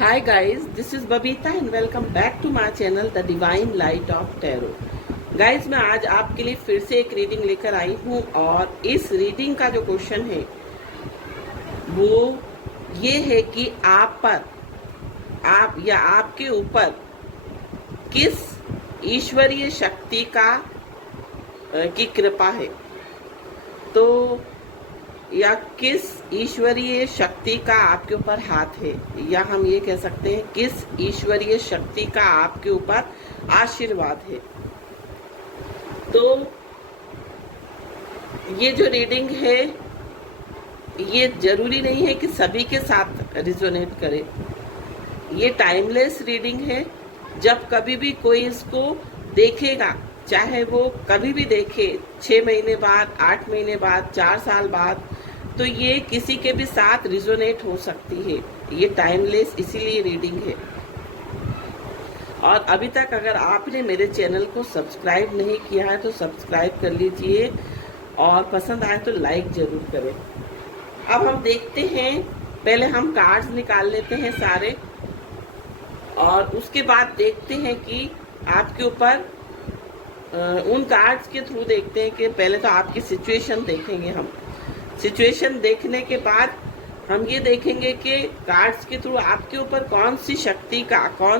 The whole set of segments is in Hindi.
Hi guys, this is Babita and welcome back to my channel The Divine Light of Tarot. Guys, मैं आज आपके लिए फिर से एक रीडिंग लेकर आई हूँ और इस रीडिंग का जो क्वेश्चन है वो ये है कि आप या आपके ऊपर किस ईश्वरीय शक्ति की कृपा है, तो या किस ईश्वरीय शक्ति का आपके ऊपर हाथ है, या हम ये कह सकते हैं किस ईश्वरीय शक्ति का आपके ऊपर आशीर्वाद है। तो ये जो रीडिंग है ये जरूरी नहीं है कि सभी के साथ रिजोनेट करे। ये टाइमलेस रीडिंग है। जब कभी भी कोई इसको देखेगा, चाहे वो कभी भी देखे, 6 महीने बाद, 8 महीने बाद, 4 साल बाद, तो ये किसी के भी साथ रिजोनेट हो सकती है। ये टाइमलेस इसीलिए रीडिंग है। और अभी तक अगर आपने मेरे चैनल को सब्सक्राइब नहीं किया है तो सब्सक्राइब कर लीजिए और पसंद आए तो लाइक जरूर करें। अब हम देखते हैं, पहले हम कार्ड्स निकाल लेते हैं सारे और उसके बाद देखते हैं कि आपके ऊपर उन कार्ड्स के थ्रू देखते हैं कि पहले तो आपकी सिचुएशन देखेंगे। हम सिचुएशन देखने के बाद हम ये देखेंगे कि कार्ड्स के थ्रू आपके ऊपर कौन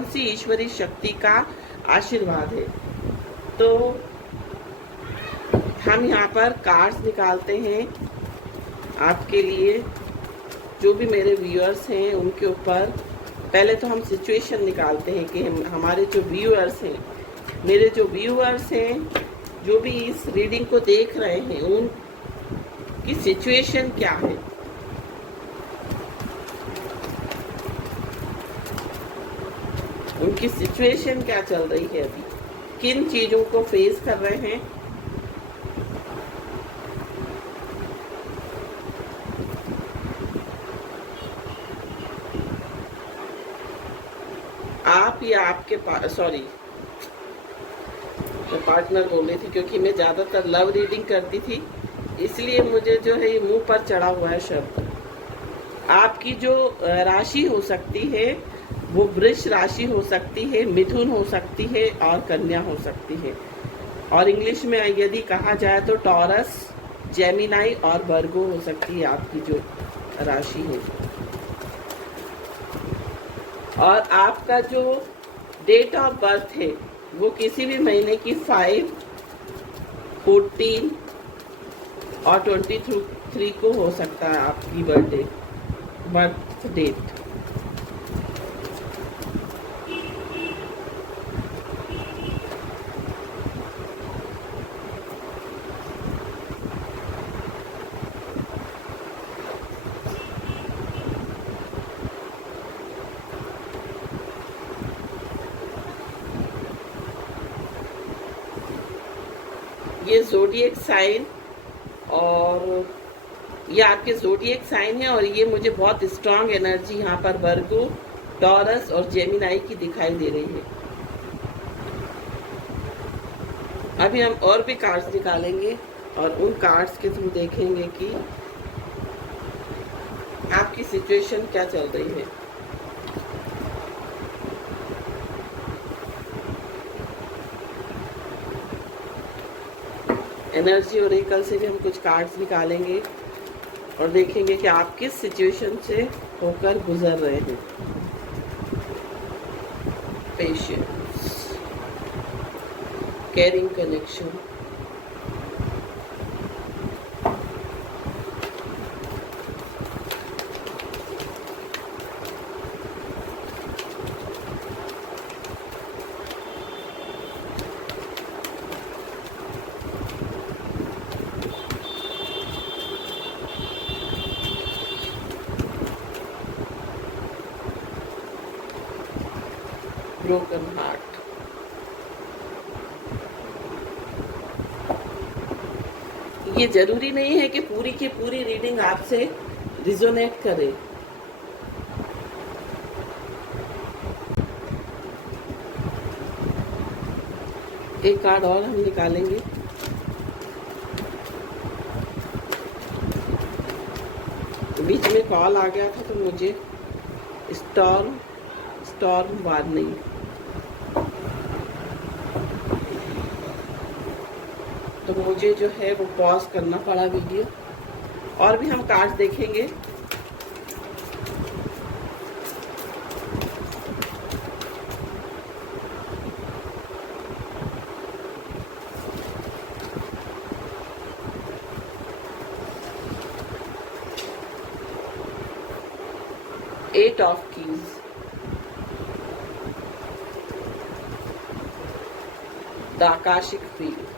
सी ईश्वरीय शक्ति का आशीर्वाद है। तो हम यहाँ पर कार्ड्स निकालते हैं आपके लिए, जो भी मेरे व्यूअर्स हैं उनके ऊपर। पहले तो हम सिचुएशन निकालते हैं कि हमारे जो व्यूअर्स हैं, मेरे जो व्यूअर्स हैं, जो भी इस रीडिंग को देख रहे हैं, उनकी सिचुएशन क्या है। उनकी सिचुएशन क्या चल रही है, अभी किन चीजों को फेस कर रहे हैं। आप या आपके पार्टनर बोल रही थी, क्योंकि मैं ज्यादातर लव रीडिंग करती थी, इसलिए मुझे जो है ये मुंह पर चढ़ा हुआ है शब्द। आपकी जो राशि हो सकती है वो वृष राशि हो सकती है, मिथुन हो सकती है और कन्या हो सकती है। और इंग्लिश में यदि कहा जाए तो टॉरस, जेमिनाई और वर्गो हो सकती है आपकी जो राशि है। और आपका जो डेट ऑफ बर्थ है वो किसी भी महीने की 5, 14 और 23 को हो सकता है आपकी बर्थ डेट। ये ज़ोडिएक साइन और ये आपके ज़ोडिएक साइन है, और ये मुझे बहुत स्ट्रांग एनर्जी यहाँ पर वर्गो, टॉरस और जेमिनाई की दिखाई दे रही है। अभी हम और भी कार्ड्स निकालेंगे और उन कार्ड्स के थ्रू देखेंगे कि आपकी सिचुएशन क्या चल रही है। एनर्जी ओरेकल से भी हम कुछ कार्ड्स निकालेंगे और देखेंगे कि आप किस सिचुएशन से होकर गुजर रहे हैं। Patience, caring connection, broken heart. ये जरूरी नहीं है कि पूरी की पूरी रीडिंग आपसे रिजोनेट करे। एक कार्ड और हम निकालेंगे। बीच में कॉल आ गया था तो मुझे स्टॉर्म स्टॉर्म वार्निंग। तो मुझे जो है वो पॉज करना पड़ा वीडियो। और भी हम कार्ड देखेंगे। Eight of keys, the akashic field,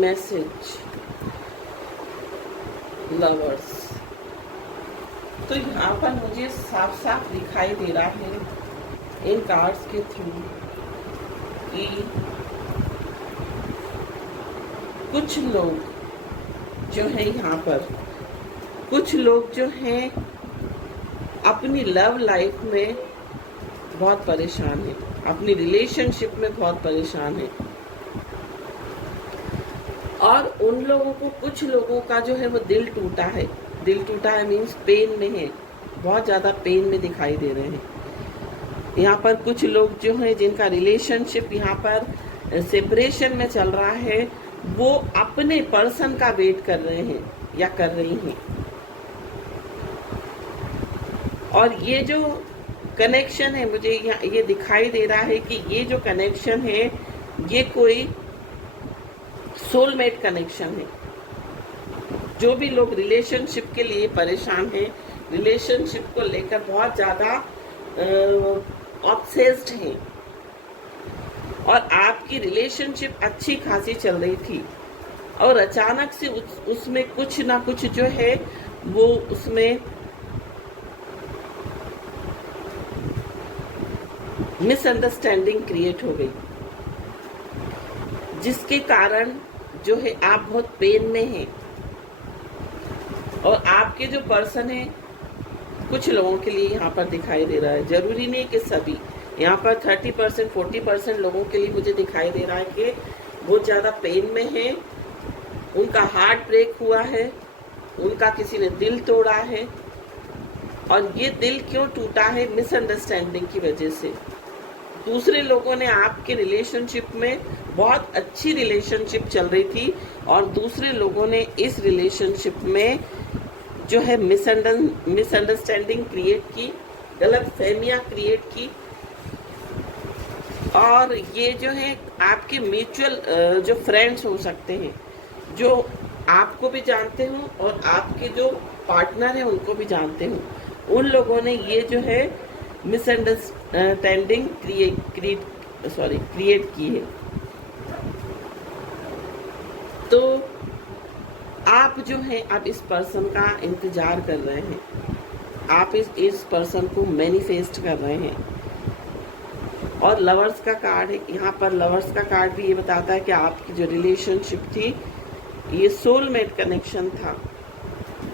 message, lovers. तो यहाँ पर मुझे साफ साफ दिखाई दे रहा है इन कार्ड्स के थ्रू कि कुछ लोग जो है यहाँ पर, कुछ लोग जो हैं अपनी लव लाइफ में बहुत परेशान हैं, अपनी रिलेशनशिप में बहुत परेशान हैं। और उन लोगों को, कुछ लोगों का जो है वो दिल टूटा है। दिल टूटा है मीन्स पेन में है, बहुत ज़्यादा पेन में दिखाई दे रहे हैं। यहाँ पर कुछ लोग जो हैं जिनका रिलेशनशिप यहाँ पर सेपरेशन में चल रहा है, वो अपने पर्सन का वेट कर रहे हैं या कर रही हैं। और ये जो कनेक्शन है, मुझे ये दिखाई दे रहा है कि ये जो कनेक्शन है ये कोई सोलमेट कनेक्शन है। जो भी लोग रिलेशनशिप के लिए परेशान हैं, रिलेशनशिप को लेकर बहुत ज़्यादा ऑब्सेस्ड हैं, और आपकी रिलेशनशिप अच्छी खासी चल रही थी और अचानक से उसमें कुछ ना कुछ जो है वो उसमें मिसअंडरस्टैंडिंग क्रिएट हो गई, जिसके कारण जो है आप बहुत पेन में हैं। और आपके जो पर्सन है, कुछ लोगों के लिए यहाँ पर दिखाई दे रहा है, जरूरी नहीं कि सभी, यहाँ पर 30% 40% लोगों के लिए मुझे दिखाई दे रहा है कि बहुत ज़्यादा पेन में है, उनका हार्ट ब्रेक हुआ है, उनका किसी ने दिल तोड़ा है। और ये दिल क्यों टूटा है? मिसअंडरस्टैंडिंग की वजह से। दूसरे लोगों ने आपके रिलेशनशिप में, बहुत अच्छी रिलेशनशिप चल रही थी, और दूसरे लोगों ने इस रिलेशनशिप में जो है मिसअंडरस्टैंडिंग क्रिएट की, गलतफहमियां क्रिएट की। और ये जो है आपके म्यूचुअल जो फ्रेंड्स हो सकते हैं, जो आपको भी जानते हो और आपके जो पार्टनर हैं उनको भी जानते हो, उन लोगों ने ये जो है मिसअंडरस्टैंडिंग क्रिएट की है। तो आप जो है अब इस पर्सन का इंतजार कर रहे हैं, आप इस पर्सन को मैनिफेस्ट कर रहे हैं। और लवर्स का कार्ड है यहाँ पर। लवर्स का कार्ड भी ये बताता है कि आपकी जो रिलेशनशिप थी ये सोलमेट कनेक्शन था,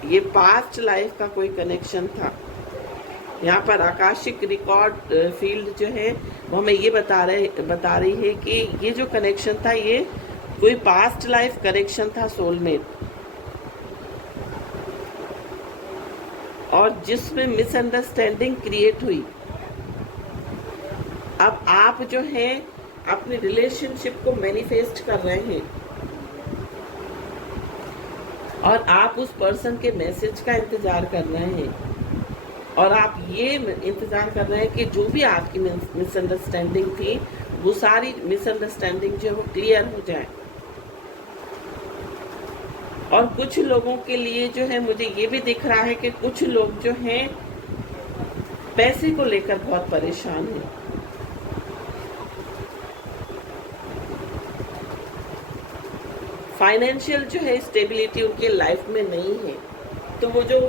ये पास्ट लाइफ का कोई कनेक्शन था। यहाँ पर आकाशिक रिकॉर्ड फील्ड जो है वो हमें ये बता रही है कि ये जो कनेक्शन था ये कोई पास्ट लाइफ कनेक्शन था, सोलमेट, और जिसमें मिसअंडरस्टैंडिंग क्रिएट हुई। अब आप जो है अपनी रिलेशनशिप को मैनिफेस्ट कर रहे हैं, और आप उस पर्सन के मैसेज का इंतजार कर रहे हैं, और आप ये इंतजार कर रहे हैं कि जो भी आपकी मिसअंडरस्टैंडिंग थी वो सारी मिसअंडरस्टैंडिंग जो है वो क्लियर हो जाए। और कुछ लोगों के लिए जो है मुझे ये भी दिख रहा है कि कुछ लोग जो हैं पैसे को लेकर बहुत परेशान हैं। फाइनेंशियल जो है स्टेबिलिटी उनके लाइफ में नहीं है। तो वो जो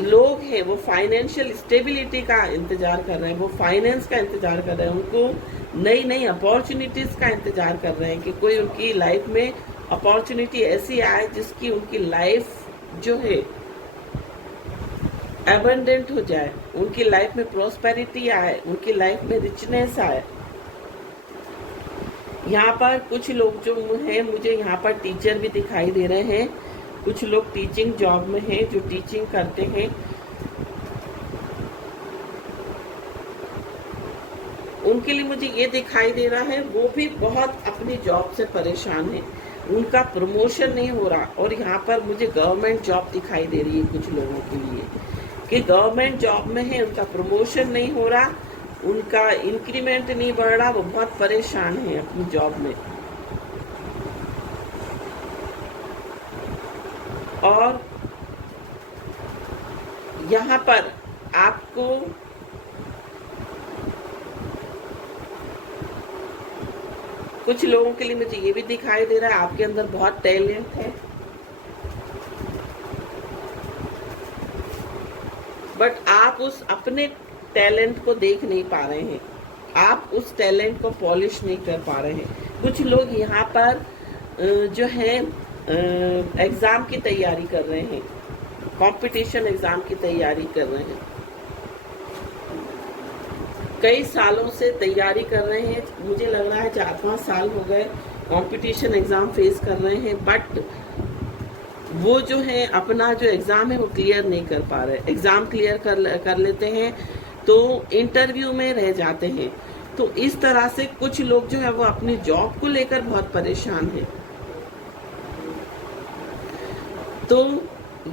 लोग हैं वो फाइनेंशियल स्टेबिलिटी का इंतजार कर रहे हैं, वो फाइनेंस का इंतजार कर रहे हैं, उनको नई नई अपॉर्चुनिटीज का इंतजार कर रहे हैं कि कोई उनकी लाइफ में अपॉर्चुनिटी ऐसी आए जिसकी उनकी लाइफ जो है एबंडेंट हो जाए, उनकी लाइफ में प्रोस्पेरिटी आए, उनकी लाइफ में रिचनेस आए। यहाँ पर कुछ लोग जो हैं, मुझे यहाँ पर टीचर भी दिखाई दे रहे हैं, कुछ लोग टीचिंग जॉब में हैं जो टीचिंग करते हैं। उनके लिए मुझे ये दिखाई दे रहा है वो भी बहुत अपनी जॉब से परेशान है, उनका प्रमोशन नहीं हो रहा। और यहाँ पर मुझे गवर्नमेंट जॉब दिखाई दे रही है कुछ लोगों के लिए कि गवर्नमेंट जॉब में है, उनका प्रमोशन नहीं हो रहा, उनका इंक्रीमेंट नहीं बढ़ रहा, वो बहुत परेशान है अपनी जॉब में। और यहाँ पर आपको कुछ लोगों के लिए मुझे ये भी दिखाई दे रहा है आपके अंदर बहुत टैलेंट है, बट आप उस अपने टैलेंट को देख नहीं पा रहे हैं, आप उस टैलेंट को पॉलिश नहीं कर पा रहे हैं। कुछ लोग यहाँ पर जो है एग्जाम की तैयारी कर रहे हैं, कंपटीशन एग्जाम की तैयारी कर रहे हैं, कई सालों से तैयारी कर रहे हैं, मुझे लग रहा है 4-5 साल हो गए कंपटीशन एग्जाम फेस कर रहे हैं, बट वो जो है अपना जो एग्जाम है वो क्लियर नहीं कर पा रहे। एग्जाम क्लियर कर लेते हैं तो इंटरव्यू में रह जाते हैं। तो इस तरह से कुछ लोग जो है वो अपनी जॉब को लेकर बहुत परेशान हैं। तो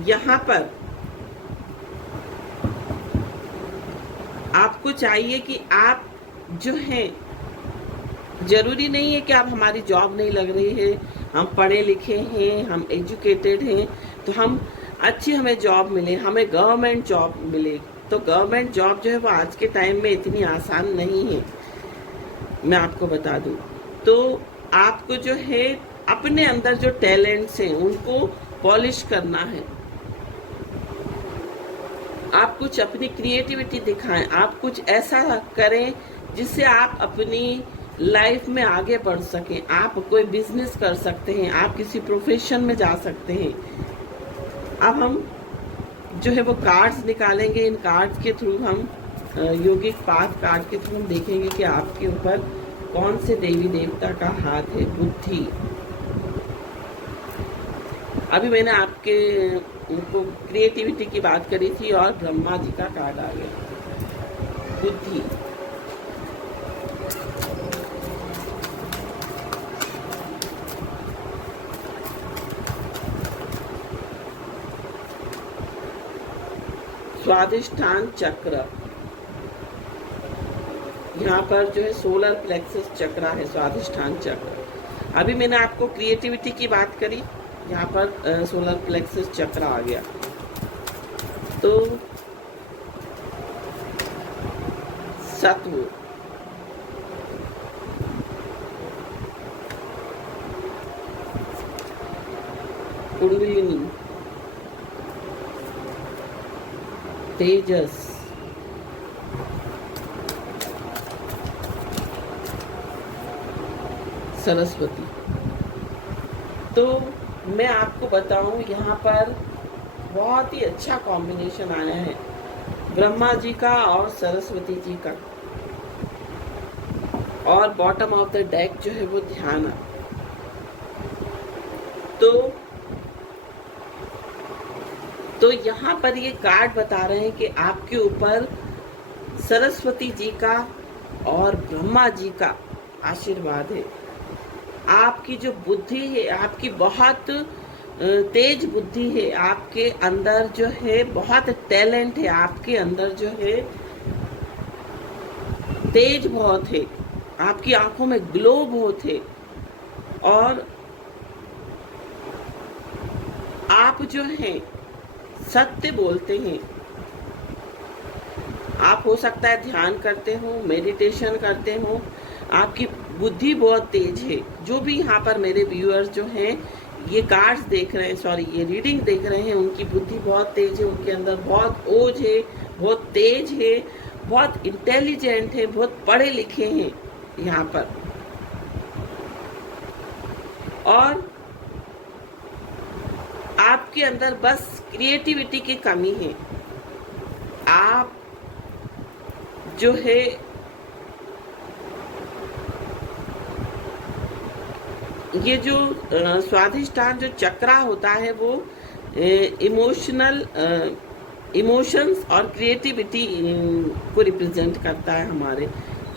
यहाँ पर आपको चाहिए कि आप जो हैं, जरूरी नहीं है कि आप हमारी जॉब नहीं लग रही है, हम पढ़े लिखे हैं, हम एजुकेटेड हैं, तो हम अच्छी हमें जॉब मिले, हमें गवर्नमेंट जॉब मिले। तो गवर्नमेंट जॉब जो है वो आज के टाइम में इतनी आसान नहीं है, मैं आपको बता दूं। तो आपको जो है अपने अंदर जो टैलेंट्स हैं उनको पॉलिश करना है। आप कुछ अपनी क्रिएटिविटी दिखाएं, आप कुछ ऐसा करें जिससे आप अपनी लाइफ में आगे बढ़ सकें। आप कोई बिजनेस कर सकते हैं, आप किसी प्रोफेशन में जा सकते हैं। अब हम जो है वो कार्ड्स निकालेंगे, इन कार्ड्स के थ्रू हम योगिक पाथ कार्ड के थ्रू हम देखेंगे कि आपके ऊपर कौन से देवी देवता का हाथ है। बुद्धि, अभी मैंने आपके उनको क्रिएटिविटी की बात करी थी और ब्रह्मा जी का कार्ड आ गया, बुद्धि। स्वादिष्ठान चक्र, यहाँ पर जो है सोलर प्लेक्सस चक्र है, स्वादिष्ठान चक्र। अभी मैंने आपको क्रिएटिविटी की बात करी, यहाँ पर सोलर प्लेक्सस चक्र आ गया। तो सत्व, कुंडलिनी, तेजस, सरस्वती। तो मैं आपको बताऊं यहाँ पर बहुत ही अच्छा कॉम्बिनेशन आया है ब्रह्मा जी का और सरस्वती जी का। और बॉटम ऑफ द डेक जो है वो ध्यान। तो यहाँ पर ये कार्ड बता रहे हैं कि आपके ऊपर सरस्वती जी का और ब्रह्मा जी का आशीर्वाद है। आपकी जो बुद्धि है, आपकी बहुत तेज बुद्धि है, आपके अंदर जो है बहुत टैलेंट है, आपके अंदर जो है तेज बहुत है, आपकी आंखों में ग्लो बहुत है। और आप जो हैं सत्य बोलते हैं। आप हो सकता है ध्यान करते हो, मेडिटेशन करते हो, आपकी बुद्धि बहुत तेज है। जो भी यहाँ पर मेरे व्यूअर्स जो हैं ये कार्ड्स देख रहे हैं, सॉरी ये रीडिंग देख रहे हैं, उनकी बुद्धि बहुत तेज है, उनके अंदर बहुत ओज है, बहुत तेज है, बहुत इंटेलिजेंट है, बहुत पढ़े लिखे हैं यहाँ पर। और आपके अंदर बस क्रिएटिविटी की कमी है। आप जो है ये जो स्वाधिष्ठान जो चक्रा होता है वो इमोशंस और क्रिएटिविटी को रिप्रेजेंट करता है हमारे।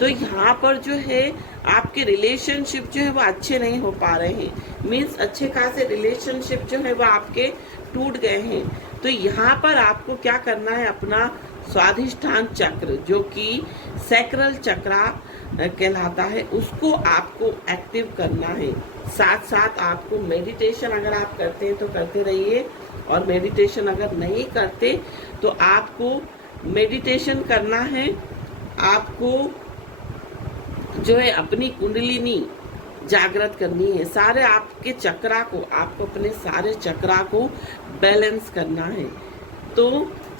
तो यहाँ पर जो है आपके रिलेशनशिप जो है वो अच्छे नहीं हो पा रहे हैं, मीन्स अच्छे खासे रिलेशनशिप जो है वो आपके टूट गए हैं। तो यहाँ पर आपको क्या करना है, अपना स्वाधिष्ठान चक्र जो कि सैक्रल चक्रा कहलाता है, उसको आपको एक्टिव करना है। साथ साथ आपको मेडिटेशन अगर आप करते हैं तो करते रहिए, और मेडिटेशन अगर नहीं करते तो आपको मेडिटेशन करना है। आपको जो है अपनी कुंडलिनी जागृत करनी है, सारे आपके चक्रा को, आपको अपने सारे चक्रा को बैलेंस करना है। तो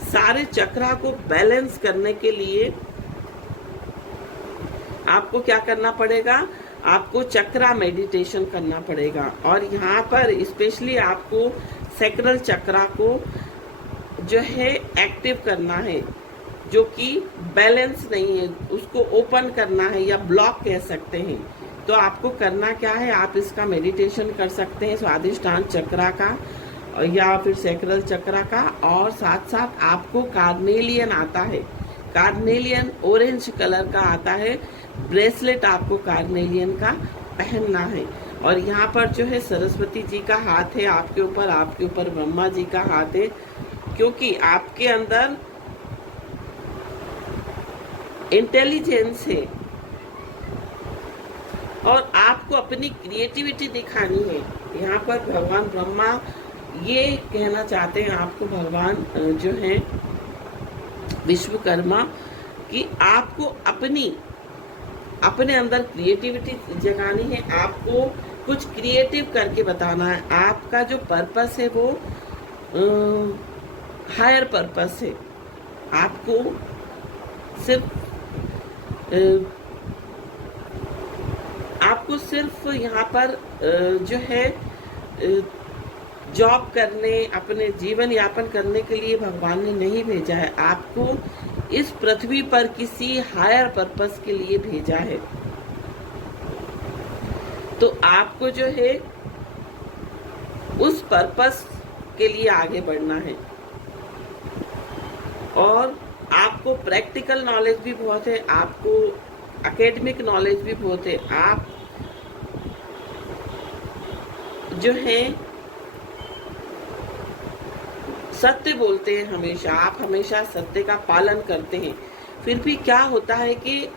सारे चक्रा को बैलेंस करने के लिए आपको क्या करना पड़ेगा, आपको चक्रा मेडिटेशन करना पड़ेगा। और यहाँ पर स्पेशली आपको सैक्रल चक्रा को जो है एक्टिव करना है, जो कि बैलेंस नहीं है, उसको ओपन करना है या ब्लॉक कह सकते हैं। तो आपको करना क्या है, आप इसका मेडिटेशन कर सकते हैं स्वाधिष्ठान चक्रा का या फिर सैक्रल चक्रा का। और साथ साथ आपको कार्नेलियन आता है, कार्नेलियन ऑरेंज कलर का आता है ब्रेसलेट, आपको कार्नेलियन का पहनना है। और यहाँ पर जो है सरस्वती जी का हाथ है आपके ऊपर ब्रह्मा जी का हाथ है, क्योंकि आपके अंदर इंटेलिजेंस है और आपको अपनी क्रिएटिविटी दिखानी है। यहाँ पर भगवान ब्रह्मा ये कहना चाहते हैं आपको, भगवान जो है विश्वकर्मा, कि आपको अपने अंदर क्रिएटिविटी जगानी है, आपको कुछ क्रिएटिव करके बताना है। आपका जो पर्पस है वो हायर पर्पस है। आपको सिर्फ यहाँ पर जो है जॉब करने, अपने जीवन यापन करने के लिए भगवान ने नहीं भेजा है, आपको इस पृथ्वी पर किसी हायर पर्पस के लिए भेजा है। तो आपको जो है उस पर्पस के लिए आगे बढ़ना है। और आपको प्रैक्टिकल नॉलेज भी बहुत है, आपको एकेडमिक नॉलेज भी बहुत है। आप जो है सत्य बोलते हैं हमेशा, आप हमेशा सत्य का पालन करते हैं। फिर भी क्या होता है कि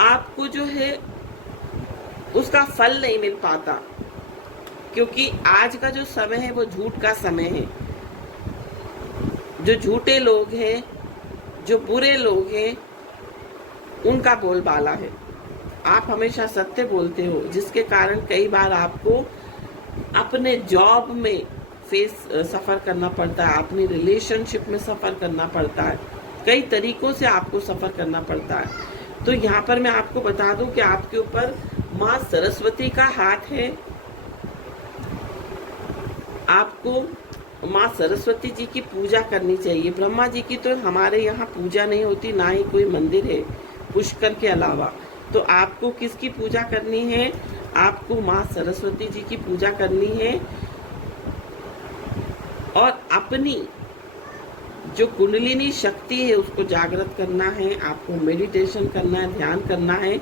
आपको जो है उसका फल नहीं मिल पाता, क्योंकि आज का जो समय है वो झूठ का समय है। जो झूठे लोग हैं, जो बुरे लोग हैं, उनका बोलबाला है। आप हमेशा सत्य बोलते हो, जिसके कारण कई बार आपको अपने जॉब में सफ़र करना पड़ता है, अपनी रिलेशनशिप में सफ़र करना पड़ता है, कई तरीकों से आपको सफ़र करना पड़ता है। तो यहाँ पर मैं आपको बता दूं कि आपके ऊपर माँ सरस्वती का हाथ है। आपको माँ सरस्वती जी की पूजा करनी चाहिए। ब्रह्मा जी की तो हमारे यहाँ पूजा नहीं होती, ना ही कोई मंदिर है पुष्कर के अलावा। तो आपको किसकी पूजा करनी है, आपको माँ सरस्वती जी की पूजा करनी है। और अपनी जो कुंडलिनी शक्ति है उसको जागृत करना है, आपको मेडिटेशन करना है, ध्यान करना है।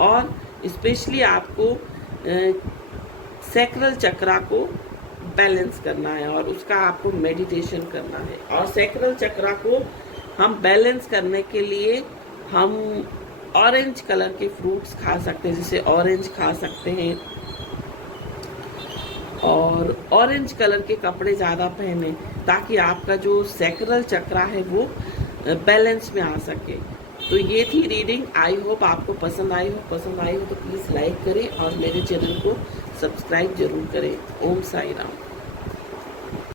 और स्पेशली आपको सैक्रल चक्रा को बैलेंस करना है और उसका आपको मेडिटेशन करना है। और सैक्रल चक्रा को हम बैलेंस करने के लिए हम ऑरेंज कलर के फ्रूट्स खा सकते हैं, जैसे ऑरेंज खा सकते हैं, और ऑरेंज कलर के कपड़े ज़्यादा पहने, ताकि आपका जो सैक्रल चक्रा है वो बैलेंस में आ सके। तो ये थी रीडिंग। आई होप आपको पसंद आई हो तो प्लीज़ लाइक करें और मेरे चैनल को सब्सक्राइब जरूर करें। ओम साई राम।